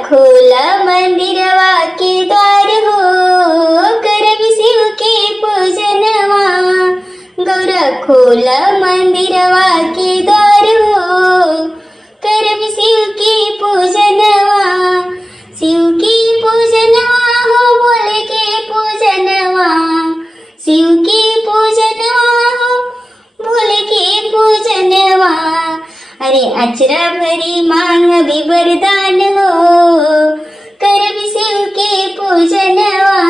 खोल मंदिरवा के द्वार हो, करबी शिव के पूजनवा। गौरा खोल मंदिरवा के द्वार हो, करबी शिव के पूजनवा। शिव की पूजनवा हो, बोले के पूजनवा। शिव की पूजनवा हो, बोले के पूजनवा। अरे अचरा भरी मांग भी वरदान हो, करबी शिव के पूजनवा।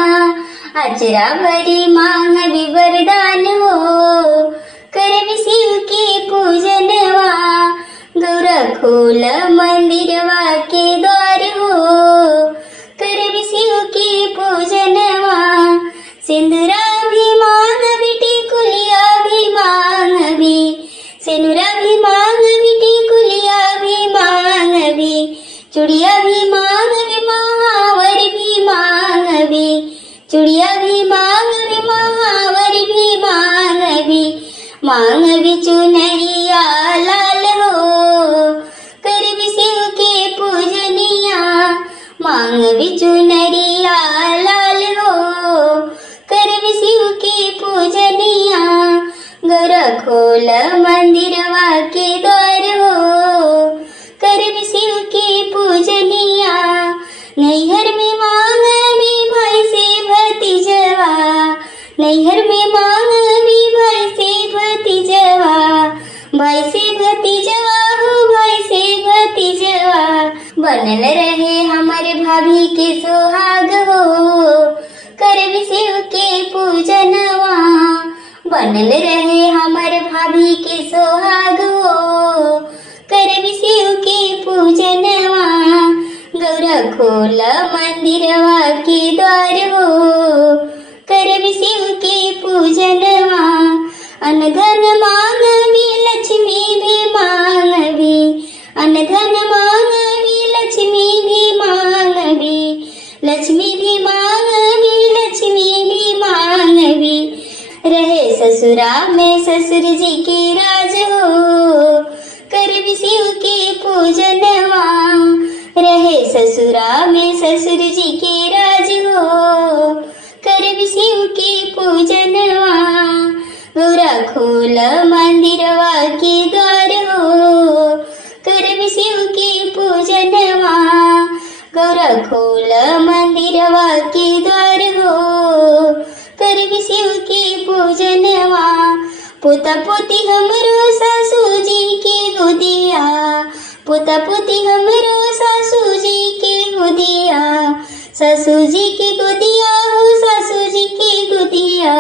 अचरा भरी मांग भी वरदान हो, करबी शिव के पूजनवा। गौरा खोल मंदिरवा के द्वार हो, करबी शिव के पूजनवा। सिंदूरा भी मांग भी, टिकुलिया भी मांग भी। सिंदूरा भी मांग भी, टिकुलिया भी मांग भी। चूड़िया भी मांग भी, महावर भी मांग भी। चूड़िया भी मांग भी, महावर भी मांग भी। मांग भी चुनरिया लाल हो, करबी शिव के पूजनिया। मांग भी चुनरिया लाल हो, करबी शिव के पूजनिया। गौरा खोल मंदिरवा के द्वार हो, करबी शिव के पूजनिया। नैहर में मांग भी, भाई से भतीजवा। नैहर में मांग भी, भाई से भतीजवा। भाई से भतीजवा हो, भाई से भतीजवा। बनल रहे हमारे भाभी के सुहाग हो, करबी शिव के पूजनवा। बनल रहे हमारे भाभी के सुहाग हो, करबी शिव के पूजनवा। गौरा खोल मंदिरवा के द्वार हो, करबी शिव के पूजनवा। अनधन मांग भी, लक्ष्मी भी मांग भी। अनधन मांग भी, लक्ष्मी भी मांग भी। लक्ष्मी भी मांग भी, लक्ष्मी भी मांग भी। रहे ससुरा में ससुर जी के राज हो, करबी शिव के पूजनवा। रहे ससुरा में ससुर जी के राज हो, करबी शिव के पूजनवा। गौरा खोल मंदिरवा के द्वार हो, करबी शिव के पूजनवा। गौरा खोल मंदिरवा के द्वार हो, करबी शिव के पूजनवा। पोता पोती हमरो सासू जी के गोदिया। पोता पोती हमरो सासू जी के गोदिया। सासू जी के गोदिया हो, सासू जी के गोदिया।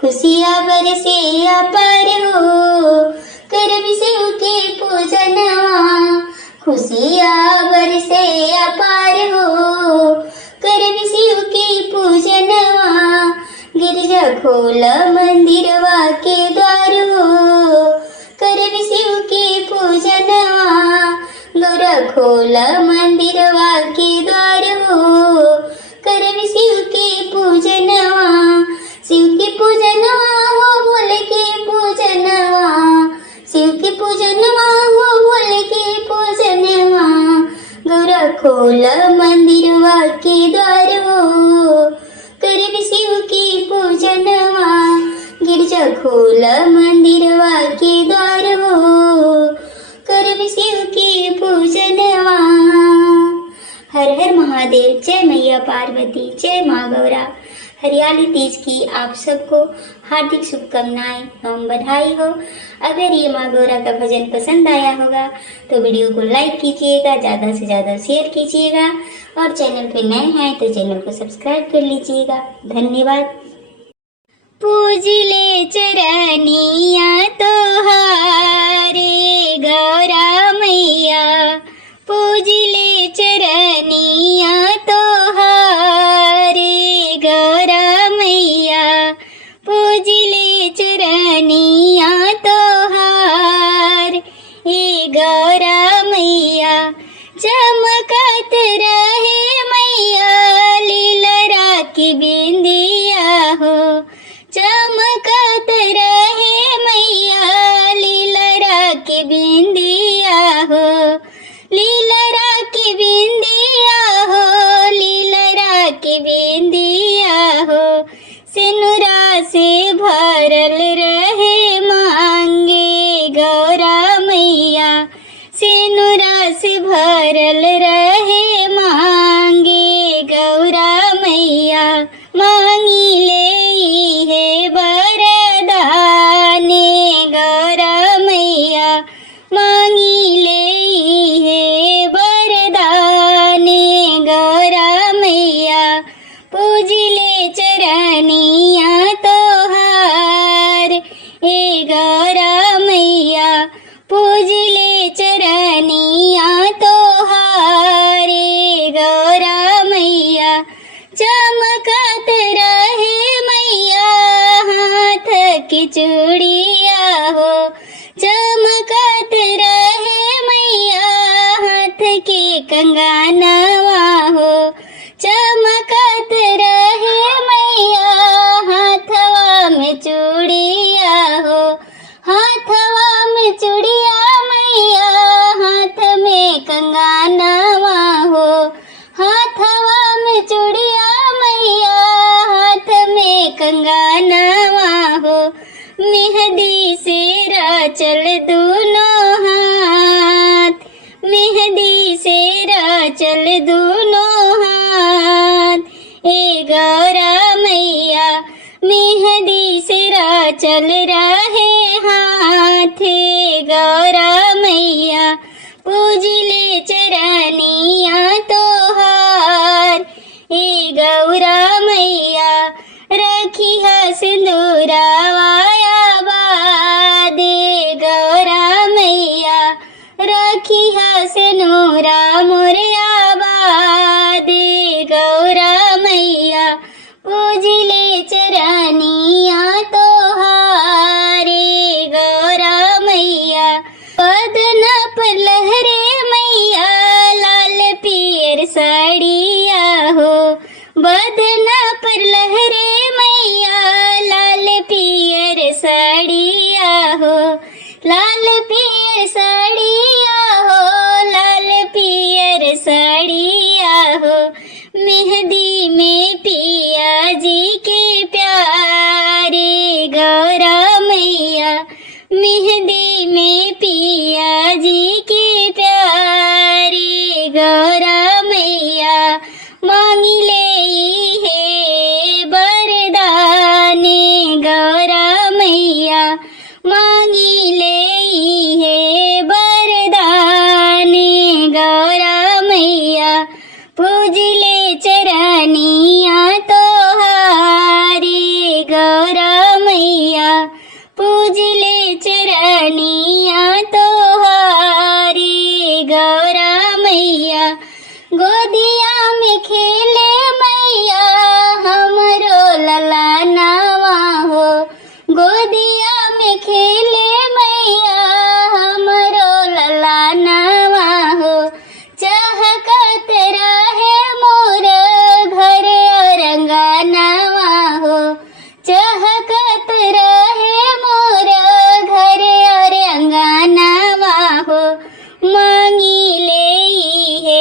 खुशियाँ बरसे अपार हो, करबी शिव के पूजनवा। खुशियाँ बरसे अपार हो, करबी शिव के पूजनवा। गिरजा खोल मंदिरवा के द्वार हो, करबी शिव के पूजनवा। गौरा खोल मंदिरवा के द्वार हो, करबी शिव के पूजनवा। शिव के पूजनवा हो, बोले के पूजनवा। शिव के पूजनवा हो, बोले के पूजनवा। गौरा खोल मंदिरवा के द्वार हो, करबी शिव के पूजनवा। गिरजा खोल मंदिरवा के द्वार हो, करबी शिव के पूजनवा। हर हर महादेव। जय मैया पार्वती, जय माँ गौरा। हरियाली तीज की आप सबको हार्दिक शुभकामनाएं एवं बधाई हो। अगर ये माँ गौरा का भजन पसंद आया होगा तो वीडियो को लाइक कीजिएगा, ज़्यादा से ज़्यादा शेयर कीजिएगा और चैनल पे नए हैं तो चैनल को सब्सक्राइब कर लीजिएगा। धन्यवाद। पूजिले चरनिया तोहारे गौरा मैया। पूजिले चरनिया तोहारे गौरा मैया। पूजिले चरनिया तोहार ए गौरा मैया। चमकत रहे मैया लीलरा की बिंदिया हो। चमकत रहे मैया लीलरा की बिंदिया हो। लीलरा की बिंदिया चल रहे मांगे गौरा मैया, सिनुरा से भरल रहे मांगे गौरा मैया, मांगी ले है वरदाने गौरा मैया, मांगी ले है वरदाने गौरा मैया, पूजिले चरनिया तोहार ए गौरा मैया, पूजिले चरनिया तोहार ए गौरा मैया, चमकत रहे मैया हाथ की चूड़िया हो, चमकत रहे मैया हाथ के कंगनवा हो, चमकत रहे मैया हाथवा में चूड़िया हो, हाथवा में चूड़िया मैया हाथ में कंगनवा हो, हाथवा में चूड़िया मैया हाथ में कंगनवा हो, मेहंदी से राचल दोनों हाथ, मेहंदी से राचल दोनों हाथ ए गौरा मैया, मेहंदी से राचल रहे हाथ ए गौरा मैया, पूजिले चरनिया तोहार ए गौरा मैया, रखिहा सिंदूरवाया बादे गौरा मैया, रखिहा सिनुरा मोरया बादे गौरा मैया, पूजिले चरनिया तोहार ए गौरा मैया, बदन पर लहरे मैया लाल पियर साड़िया हो, बदन पर लहरे मैया लाल पियर साड़िया हो, लाल पियर साड़िया हो, लाल पियर साड़िया हो, मेहंदी में पिया जी के प्यारे गौरा मैया, मेहंदी में पिया जी के प्यारे गौरा मैया, मांगी ले है वरदाने गौरा मैया, मांगी ले है वरदाने गौरा मैया, पूजिले चरनिया तोहारी गौरा मैया, पूजिले चरनिया तोहारी गौरा मैया, गोदिया में खेले मैया हमरो ललनावा हो, गोदिया में खेले मैया हमरो ललनावा हो, चहकत रहे मोर घर रंगनावा हो, चहकत रहे मोर घर रंगनावा हो, मांगी ले है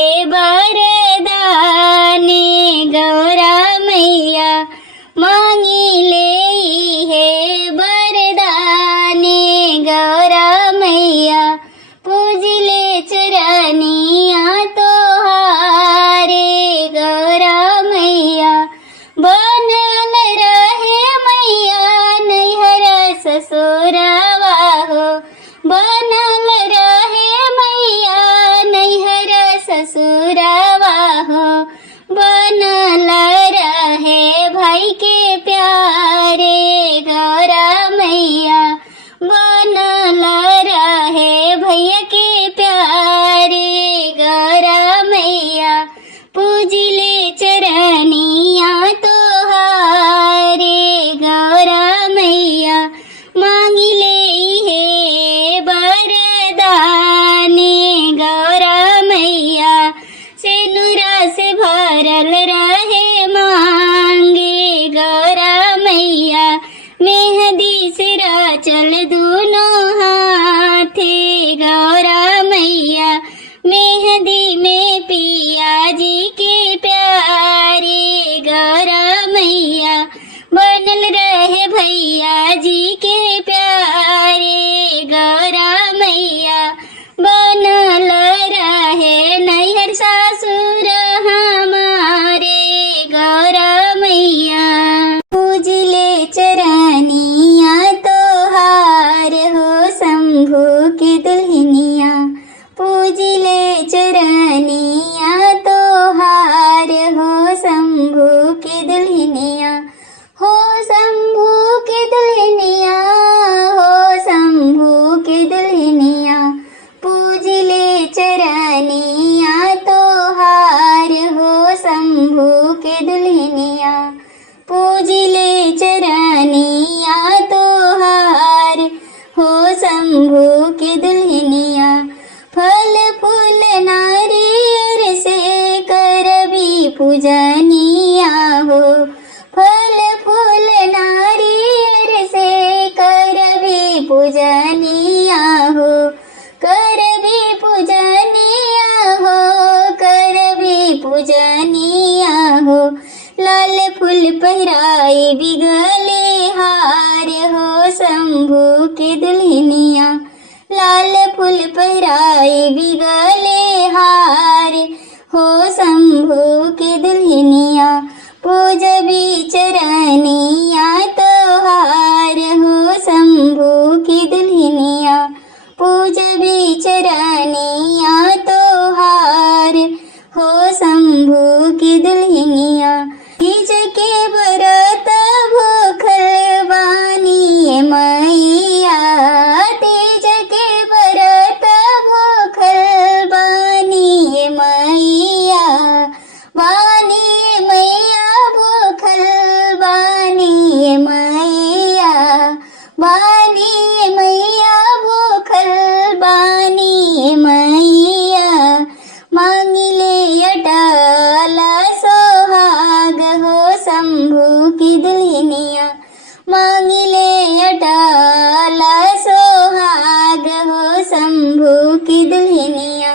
वरदाने गौरा मैया, मांगी ले है वरदाने गौरा मैया, पूजिले चरनिया तोहारे गौरा मैया, बनल रहे मैया नैहर ससुरवा हो, बनल रहे मैया नैहर ससुरवा हो, बनल रहे भाई के प्यारे गौरा मैया, बनल रहे भैया के प्यारे गौरा मैया, पूजिले चरनिया तोहारे गौरा मैया, मांगी ले है वरदाने गौरा मैया, सिनुरा से भरल रहे मांगे गौरा मैया, मेहंदी से राचल दोनों हाथे गौरा मैया, मेहंदी में पिया जी के प्यारे गौरा मैया, बनल रहे भैया जी सासुर हमारे गौरा मैया। पूजिले चरनिया तोहार हो शंभू की दुल्हनिया। पूजिले चरनिया तोहार हो शंभू की दुल्हनिया। हो शंभू की दुल्हनिया, हो शंभू की दुल्हनिया। पूजिले चरनिया तोहार हो शंभू की दुल्हनिया। पूजिले चरनिया तोहार हो शंभू की दुल्हनिया। फल फूल नारियर से करबी पूजनिया हो। फल फूल नारियर से करबी पूजनिया हो। करबी पूजनिया हो, करबी पूजनिया हो। लाल फूल पहराई बिगले हार हो शंभू की दुल्हनिया। लाल फूल पहराई बिगले हार हो शंभू की दुल्हनिया। पूजबी चरनिया तोहार हो शंभू की दुल्हनिया। पूजबी चरनिया तोहार हो शंभू की दुल्हनिया। तीज के व्रत भूखल बानी मैया। तीज के व्रत भूखल बानी मैया। बानी मैया भूखल बानी मैया। बानी मैया भूखल बानी मैया। मांगिले अटल सोहाग हो शंभू की दुल्हनिया। मांगिले अटल सोहाग हो शंभू की दुल्हनिया।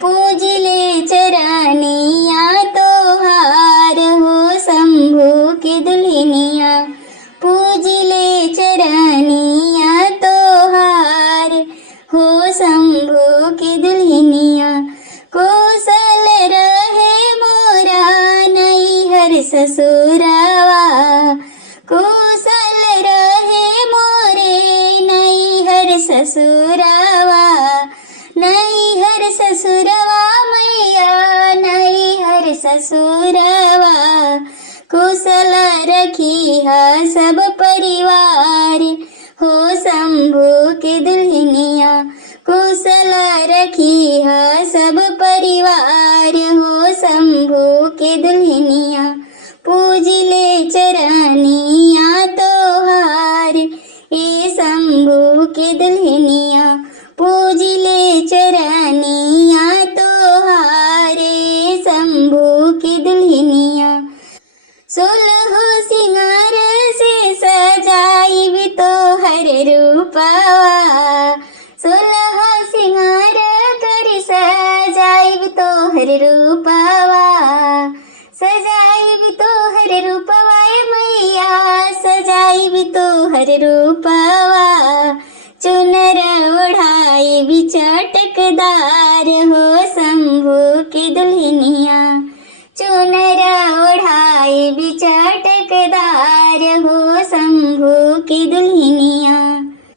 पूजिले चरनिया तोहार हो शंभू की दुल्हनिया। पूजिले चरनिया तोहार हो शंभू की दुल्हनिया। कुशल रहे मोरा नैहर ससुरवा। कुशल रहे मोरे नैहर ससुरवा। नैहर ससुरवा मैया, नैहर ससुरवा। कुशल रखी है सब परिवार हो शंभू की दुल्हनिया। कुशल रखी है सब परिवार हो शंभू की दुल्हनिया। पूजिले चरनिया तोहार ये शंभू की दुल्हनिया। पूजिले चरनिया तोहार ये शंभू की दुल्हनिया। सोलह सिंगार से सजाई भी तोहर रूपवा। सोलह सिंगार कर सजाई भी तोहर रूपवा। सजाई भी तोहर रूपवा मैया। सजाई भी तोहर रूपवा। चुनर ओढ़ाई भी चटकदार हो शंभू की दुल्हनिया। चुनर ओढ़ाई भी चटकदार हो शंभू की दुल्हनिया।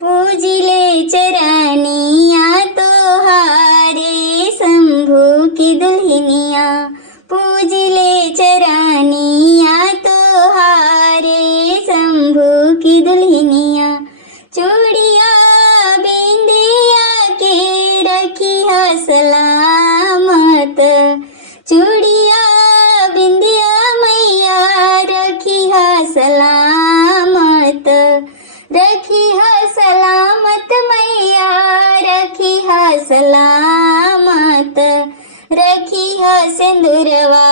पूजिले चरनिया तोहारे शंभू की दुल्हनिया। पूजिले चरनिया तोहारे शंभू की दुल्हनिया। चूड़िया बिंदिया के रखिया सलामत। चूड़िया बिंदिया मैया रखिया सलामत। रखिया सलामत मैया रखिया सलामत। रखिया सिंदूरवा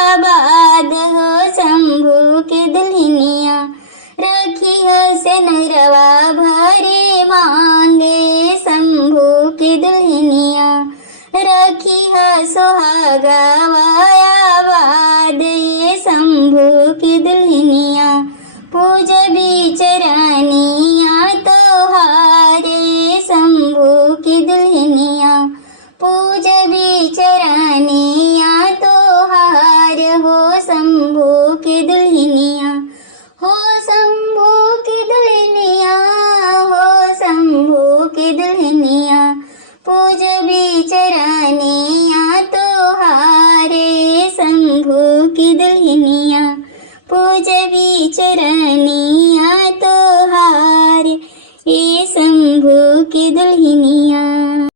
आबाद हो शंभू की दुल्हनिया। रखिया सिंदूरवा भरे मांगे शंभू की दुल्हनिया। रखिया सुहागवा